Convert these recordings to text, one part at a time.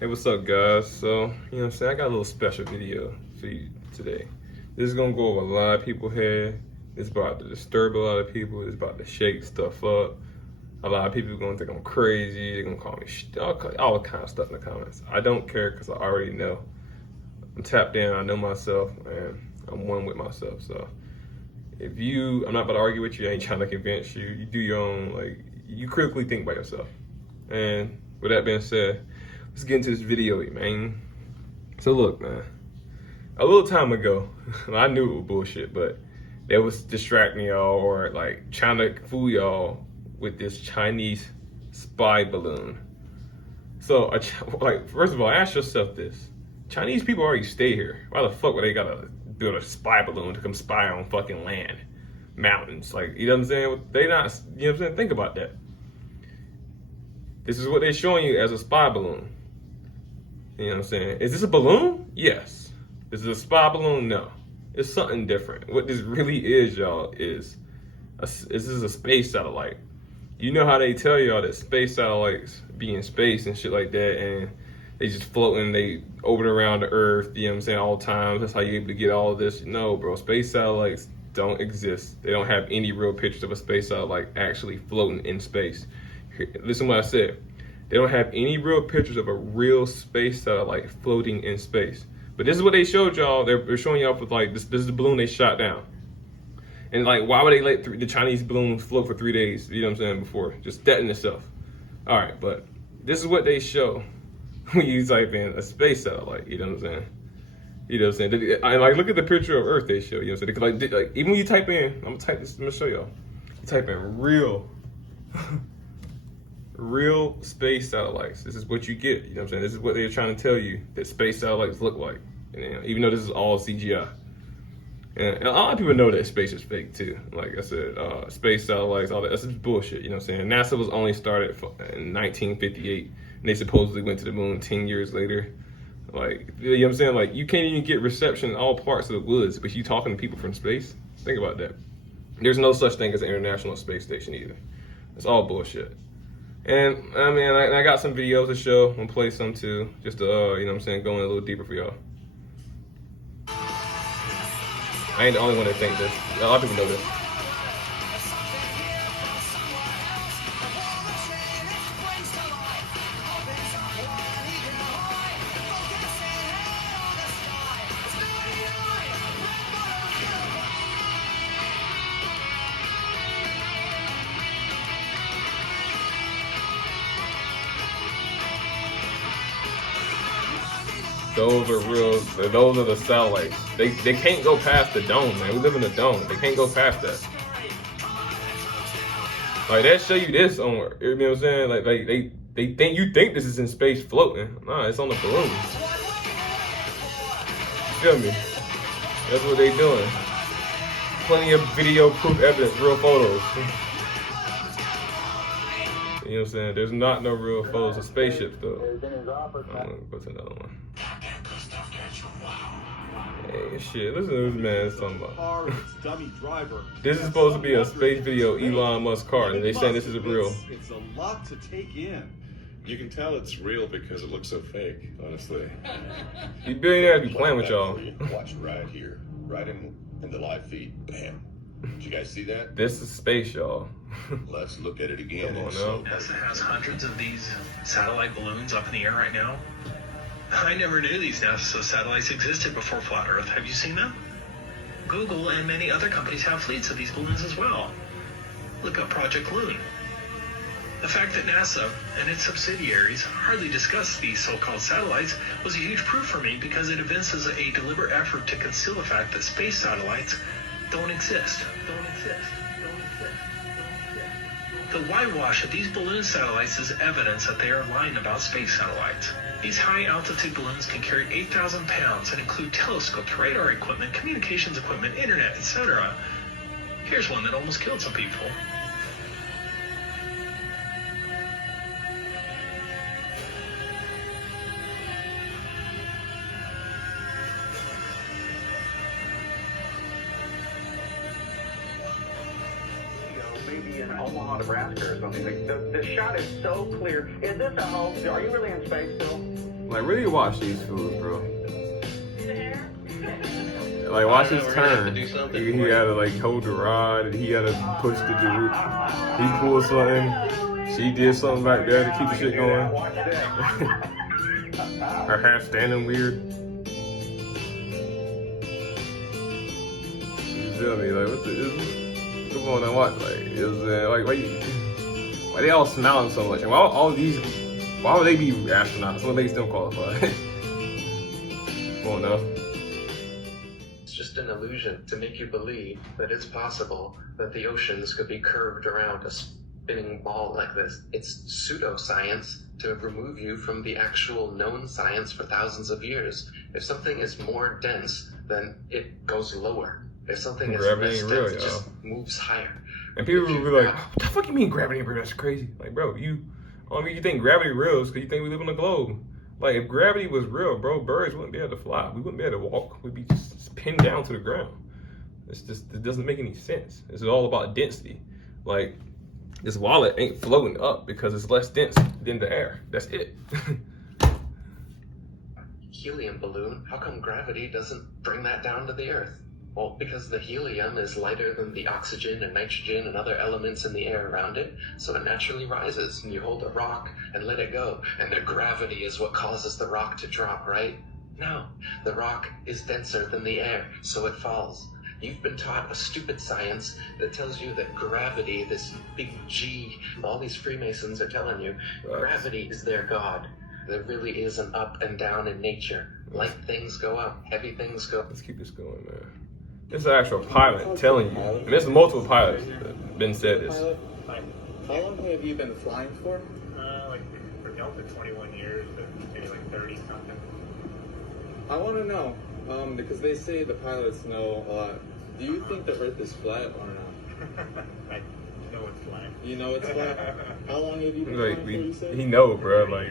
Hey, what's up, guys? So, you know what I'm saying? I got a little special video for you today. This is gonna go over a lot of people's head. It's about to disturb a lot of people. It's about to shake stuff up. A lot of people are gonna think I'm crazy. They're gonna call me all kind of stuff in the comments. I don't care because I already know. I'm tapped in, I know myself, and I'm one with myself. So, I'm not about to argue with you. I ain't trying to convince you. You do your own, you critically think by yourself. And with that being said, let's get into this video, man. So look, man, a little time ago, I knew it was bullshit, but they was distracting y'all or trying to fool y'all with this Chinese spy balloon. So, first of all, ask yourself this. Chinese people already stay here. Why the fuck would they gotta build a spy balloon to come spy on fucking land, mountains? You know what I'm saying? They not, you know what I'm saying? Think about that. This is what they're showing you as a spy balloon. You know what I'm saying? Is this a balloon? Yes. Is it a spy balloon? No. It's something different. What this really is, y'all, is this is a space satellite. You know how they tell y'all that space satellites be in space and shit like that, and they just floating, they orbit around the Earth, you know what I'm saying, all the time. That's how you're able to get all of this. No, bro, space satellites don't exist. They don't have any real pictures of a space satellite actually floating in space. Listen to what I said. They don't have any real pictures of a real space satellite floating in space. But this is what they showed y'all. They're showing y'all with this is the balloon they shot down. And why would they let the Chinese balloon float for 3 days? You know what I'm saying? Before just detonate itself. All right, but this is what they show when you type in a space satellite. You know what I'm saying? You know what I'm saying? And look at the picture of Earth they show. You know what I'm saying? Even when you type in, I'm gonna show y'all. You type in real space satellites. This is what you get. You know what I'm saying? This is what they're trying to tell you that space satellites look like. And, even though this is all CGI. And a lot of people know that space is fake too. Like I said, space satellites, all that, that's just bullshit. You know what I'm saying? NASA was only started in 1958, and they supposedly went to the moon 10 years later. You know what I'm saying? You can't even get reception in all parts of the woods, but you talking to people from space? Think about that. There's no such thing as an International Space Station either. It's all bullshit. And I mean, I got some videos to show. I'm gonna play some too, just to, you know what I'm saying, go in a little deeper for y'all. I ain't the only one that think this. A lot of people know this. Those are real. Those are the satellites. They can't go past the dome, man. We live in a dome. They can't go past that. That show you this on. You know what I'm saying? They think you think this is in space floating. Nah, it's on the balloon. You feel me? That's what they doing. Plenty of video proof evidence, real photos. You know what I'm saying? There's not no real photos of spaceships though. I'm gonna go to another one. Hey, shit, listen to this man talking about. This is supposed to be a space video, Elon Musk car, and they saying this is real. It's a lot to take in. You can tell it's real because it looks so fake, honestly. These billionaires be playing with y'all. Watch right here, right in the live feed. Bam. Did you guys see that? This is space, y'all. Let's look at it again. Come on now. NASA has hundreds of these satellite balloons up in the air right now. I never knew these NASA satellites existed before Flat Earth. Have you seen them? Google and many other companies have fleets of these balloons as well. Look up Project Loon. The fact that NASA and its subsidiaries hardly discuss these so-called satellites was a huge proof for me because it evinces a deliberate effort to conceal the fact that space satellites don't exist. The whitewash of these balloon satellites is evidence that they are lying about space satellites. These high-altitude balloons can carry 8,000 pounds and include telescopes, radar equipment, communications equipment, internet, etc. Here's one that almost killed some people. Maybe in Omaha, Nebraska or something. The shot is so clear. Is this a hoax? Are you really in space still? Like, really watch these fools, bro. Like, watch his turn. He had to, like, hold the rod, and he had to push the dude. He pulled something. She did something back there to keep the shit going. Her hair standing weird. You feel me? Like, what the? Come on and watch. Like, it was like, why they all smiling so much? And why would they be astronauts? What makes them qualify? Come on now. It's just an illusion to make you believe that it's possible that the oceans could be curved around a spinning ball like this. It's pseudoscience to remove you from the actual known science for thousands of years. If something is more dense, then it goes lower. If something is Gravity less ain't dense, real, it just y'all. moves higher. And people will be like, what the fuck you mean gravity ain't real? That's crazy. Like, bro, you think gravity real is because you think we live on a globe. Like, if gravity was real, bro, birds wouldn't be able to fly. We wouldn't be able to walk. We'd be just pinned down to the ground. It doesn't make any sense. It's all about density. Like, this wallet ain't floating up because it's less dense than the air. That's it. Helium balloon, how come gravity doesn't bring that down to the earth? Well, because the helium is lighter than the oxygen and nitrogen and other elements in the air around it, so it naturally rises. And you hold a rock and let it go, and the gravity is what causes the rock to drop, right? No, the rock is denser than the air, so it falls. You've been taught a stupid science that tells you that gravity, this big G, all these Freemasons are telling you, gravity is their god. There really is an up and down in nature. Light things go up, heavy things go. Let's keep this going, man. This is an actual pilot telling you. And there's multiple pilots that have been said this. How long have you been flying for? Like for Delta, 21 years, but maybe like 30 something. I want to know, because they say the pilots know a lot. Do you think the Earth is flat or not? I know it's flat. You know it's flat? How long have you been Like, flying for, you said? he know, bro. Like,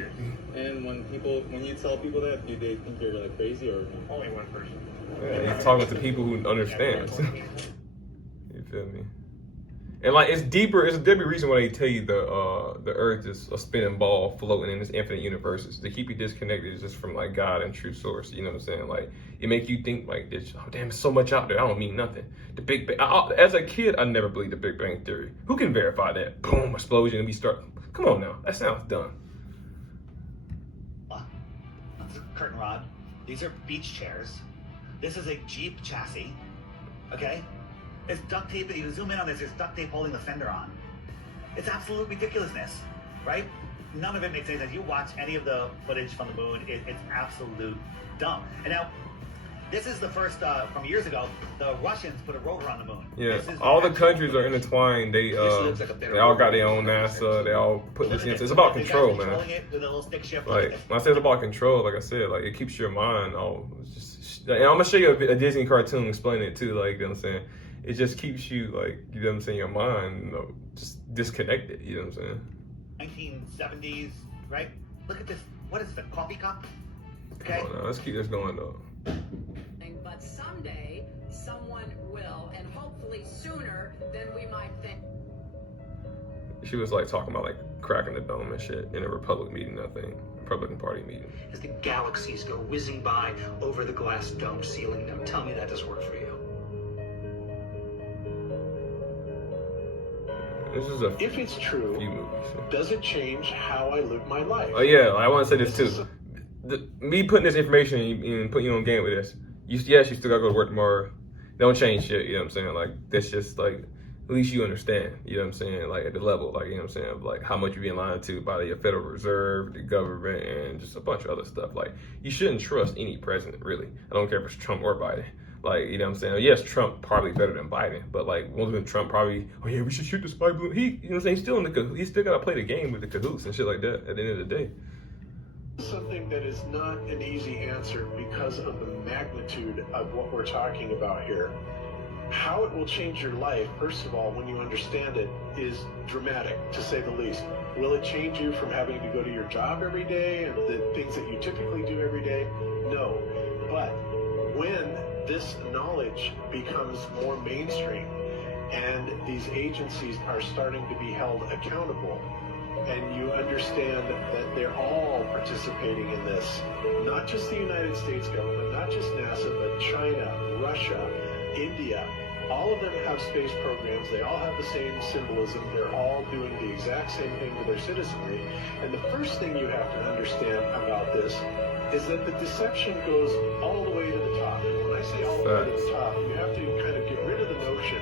And when you tell people that, do they think you're like crazy or no? Only one person. he's talking to people who understand. You feel me? And like, it's deeper. It's a deeper reason why they tell you the Earth is a spinning ball floating in this infinite universes. To keep you disconnected just from like God and true source. You know what I'm saying? Like, it make you think like, this, oh damn, there's so much out there. I don't mean nothing. The Big Bang. As a kid, I never believed the Big Bang Theory. Who can verify that? Boom, explosion, and we start. Come on now, that sounds dumb. That's a curtain rod. These are beach chairs. This is a Jeep chassis. Okay? There's duct tape. You zoom in on this, there's duct tape holding the fender on. It's absolute ridiculousness, right? None of it makes any sense. You watch any of the footage from the moon, it's absolute dumb. And now, this is the first, from years ago, the Russians put a rover on the moon. Yeah, all the countries are intertwined. They all got their own NASA. They all put this in. It's about control, man. Like, when I say it's about control, like I said, like, it keeps your mind all just. And I'm gonna show you a Disney cartoon explaining it too. Like, you know what I'm saying? It just keeps you, like, you know what I'm saying, your mind, you know, just disconnected. You know what I'm saying? 1970s, right? Look at this. What is the coffee cup? Okay. Come on now, let's keep this going though. But someday, someone will, and hopefully sooner than we might think. She was like talking about like cracking the dome and shit in a Republican meeting, I think. Republican Party meeting. As the galaxies go whizzing by over the glass domed ceiling. Now tell me that doesn't work for you. This is a if it's true, few movies. does it change how I live my life? Oh yeah, I want to say this too. Me putting this information and putting you on game with this. Yes, you still gotta go to work tomorrow. Don't change shit. You know what I'm saying? Like, that's just like, at least you understand. You know what I'm saying? Like, at the level, like, you know what I'm saying, of like how much you're being lied to by the Federal Reserve, the government, and just a bunch of other stuff. Like, you shouldn't trust any president, really. I don't care if it's Trump or Biden. Like, you know what I'm saying? Yes, Trump probably better than Biden, but like, wasn't Trump probably, oh yeah, we should shoot the spy balloon. He, you know what I'm saying? He's still in the, he's still gotta play the game with the cahoots and shit like that at the end of the day. Something that is not an easy answer because of the magnitude of what we're talking about here. How it will change your life, first of all, when you understand it, is dramatic, to say the least. Will it change you from having to go to your job every day and the things that you typically do every day? No. But when this knowledge becomes more mainstream and these agencies are starting to be held accountable, and you understand that they're all participating in this. Not just the United States government, not just NASA, but China, Russia, India. All of them have space programs. They all have the same symbolism. They're all doing the exact same thing to their citizenry. And the first thing you have to understand about this is that the deception goes all the way to the top. And when I say all the way to the top, you have to kind of get rid of the notion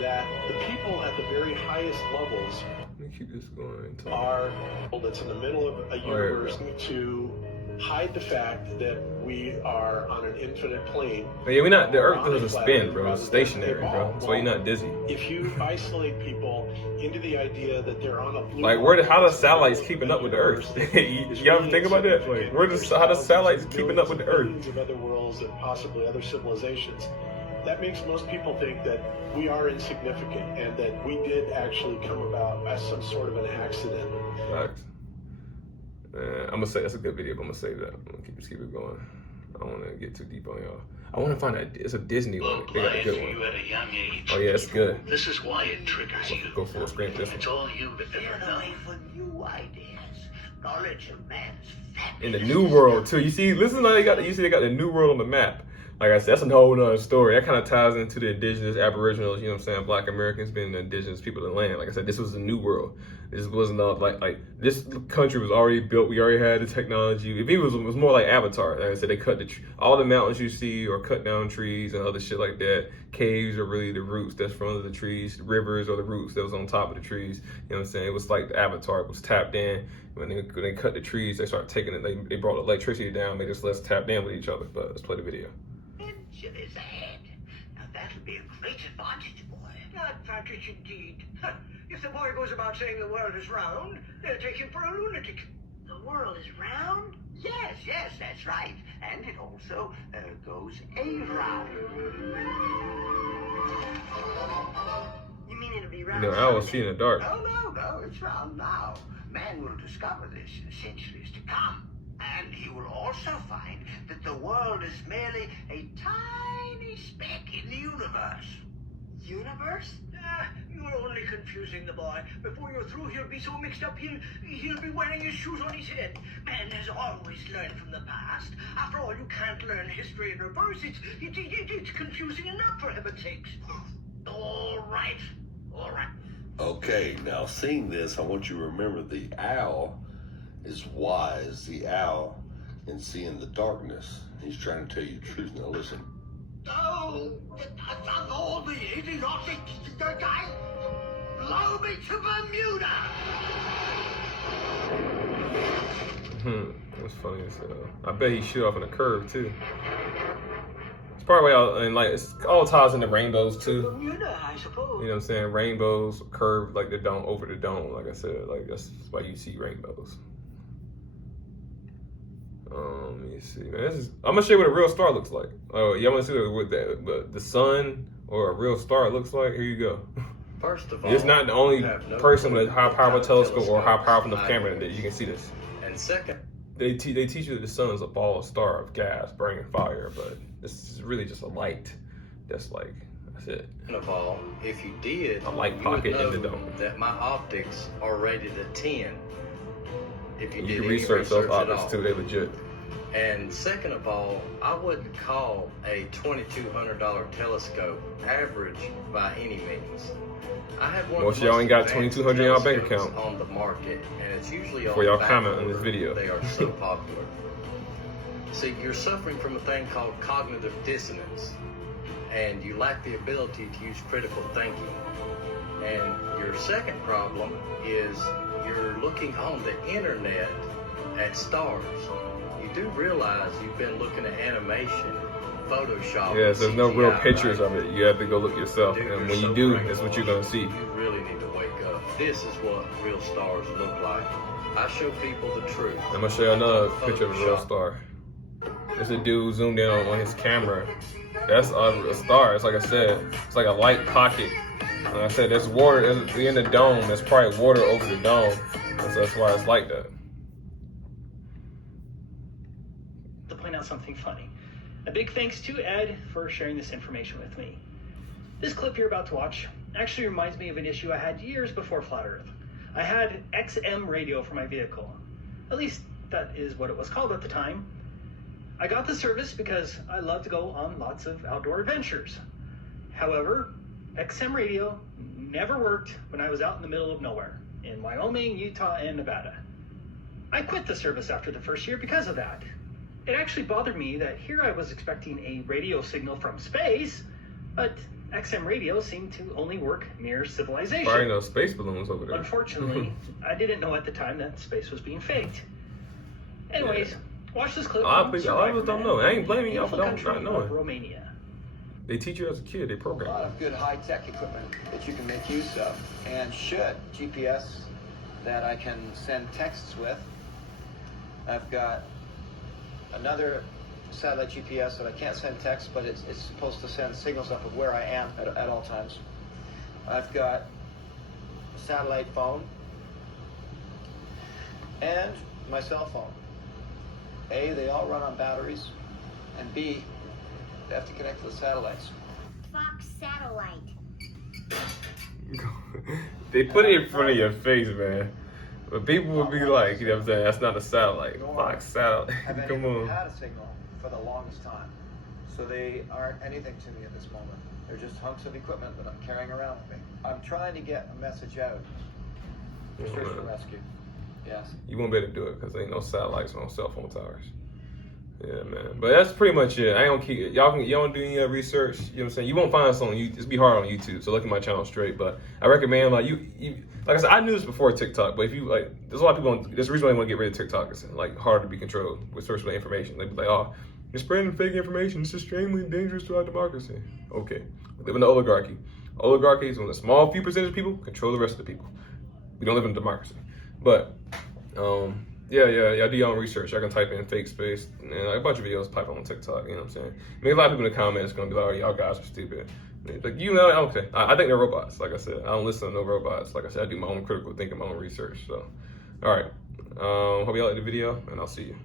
that the people at the very highest levels keep this going. Are that's in the middle of a universe to hide the fact that we are on an infinite plane. But yeah, we're not. The Earth doesn't spin, bro. It's stationary, bro. That's why you're not dizzy. If you isolate people into the idea that they're on a blue like, how does satellites keeping up with the Earth? you ever think about that? Like, how does satellites keeping up with the Earth? Of other worlds and possibly other civilizations. That makes most people think that we are insignificant and that we did actually come about as some sort of an accident. Facts. I'm gonna say that's a good video, but I'm gonna save that. I'm gonna keep it going. I don't want to get too deep on y'all. I want to find it's a Disney one. They got a good one. At a young age. Oh yeah, it's good. This is why it triggers you. Go full screen for this one. It's all you've ever known. For new ideas, knowledge of man's in the New World too. You see, listen, they got the New World on the map. Like I said, that's a whole nother story. That kind of ties into the indigenous aboriginals, you know what I'm saying? Black Americans being the indigenous people of the land. Like I said, this was the New World. This wasn't like this country was already built. We already had the technology. If it was more like Avatar. Like I said, they cut all the mountains you see or cut down trees and other shit like that. Caves are really the roots that's from under the trees. Rivers are the roots that was on top of the trees. You know what I'm saying? It was like the Avatar. It was tapped in. When they cut the trees, they started taking it. They brought electricity down, made us less tapped in with each other. But let's play the video. Is ahead. Now that'll be a great advantage, boy. Advantage indeed. If the boy goes about saying the world is round, they'll take him for a lunatic. The world is round? Yes, that's right. And it also goes around. You mean it'll be round? No, I was seeing in the dark. No, it's round now. Man will discover this in centuries to come. And he will also find that the world is merely a tiny speck in the universe. Universe? You're only confusing the boy. Before you're through, he'll be so mixed up, he'll be wearing his shoes on his head. Man has always learned from the past. After all, you can't learn history in reverse. It's confusing enough, for heaven's sakes. All right. Okay, now seeing this, I want you to remember the owl is wise. The owl can see in the darkness. He's trying to tell you the truth. Now listen. Oh, of all the idiotic guys, blow me to Bermuda. That's funny as hell. I bet he shoot off in a curve too. It's probably and like it's all ties into rainbows too. Bermuda, I suppose. You know what I'm saying? Rainbows curve like the dome over the dome. Like I said, like that's why you see rainbows. Let me see, man. I'm gonna show you what a real star looks like. Oh, y'all want to see what the sun or a real star looks like? Here you go. First of all, it's not the only person with a high power telescope or high powerful enough camera that you can see this. And second, they teach you that the sun is a ball of star of gas burning fire, but this is really just a light. That's it. Second of all, if you did, a light pocket in the dome. That my optics are rated a 10. If you can research those optics too, they legit. And second of all, I wouldn't call a $2,200 telescope average by any means. I have one most of y'all ain't got $2,200 in y'all bank account on the market, and it's usually before y'all comment on this video. They are so popular. See, you're suffering from a thing called cognitive dissonance, and you lack the ability to use critical thinking. And your second problem is you're looking on the internet at stars. You do realize you've been looking at animation, Photoshop. Yes, there's no real pictures right? of it. You have to go look yourself. Dude, and when you do, that's what you're going to see. You really need to wake up. This is what real stars look like. I show people the truth. I'm going to show you another picture of a real star. There's a dude zoomed in on his camera. That's a star. It's like I said, it's like a light pocket. And I said, there's water in the dome. There's probably water over the dome. So that's why it's like that. To point out something funny. A big thanks to Ed for sharing this information with me. This clip you're about to watch actually reminds me of an issue I had years before Flat Earth. I had XM radio for my vehicle. At least that is what it was called at the time. I got the service because I love to go on lots of outdoor adventures. However, XM radio never worked when I was out in the middle of nowhere, in Wyoming, Utah, and Nevada. I quit the service after the first year because of that. It actually bothered me that here I was expecting a radio signal from space, but XM radio seemed to only work near civilization. Probably no space balloons over there. Unfortunately, I didn't know at the time that space was being faked. Anyways, watch this clip. A lot of us don't know. I ain't blaming y'all for not knowing. Romania. They teach you as a kid. They program. A lot of good high-tech equipment that you can make use of, and should GPS that I can send texts with. I've got another satellite GPS that I can't send texts, but it's supposed to send signals up of where I am at all times. I've got a satellite phone and my cell phone. A, they all run on batteries, and B, they have to connect to the satellites. Fox Satellite. They put it in front of your face, man. But people would be like, you know what I'm saying, that's not a satellite. Fox Satellite. Come on. I've had a signal for the longest time, so they aren't anything to me at this moment. They're just hunks of equipment that I'm carrying around with me. I'm trying to get a message out. Search and rescue. Yes. You won't be able to do it because there ain't no satellites on cell phone towers. Yeah, man. But that's pretty much it. I don't keep y'all don't do any research. You know what I'm saying? You won't find us on YouTube. It's be hard on YouTube. So look at my channel straight. But I recommend like you like I said, I knew this before TikTok. But if you like, there's a lot of people. There's a reason why I want to get rid of TikTok. It's like hard to be controlled with source of information. They be like, oh, you're spreading fake information. It's extremely dangerous to our democracy. Okay, we live in the oligarchy. Oligarchy is when a small few percentage of people control the rest of the people. We don't live in a democracy. But yeah, do your own research. I can type in fake space and like, a bunch of videos pop up on TikTok, you know what I'm saying? I mean, a lot of people in the comments going to be like, oh, y'all guys are stupid. Like, you know, okay. I think they're robots, like I said. I don't listen to no robots. Like I said, I do my own critical thinking, my own research. So, all right. Hope y'all like the video, and I'll see you.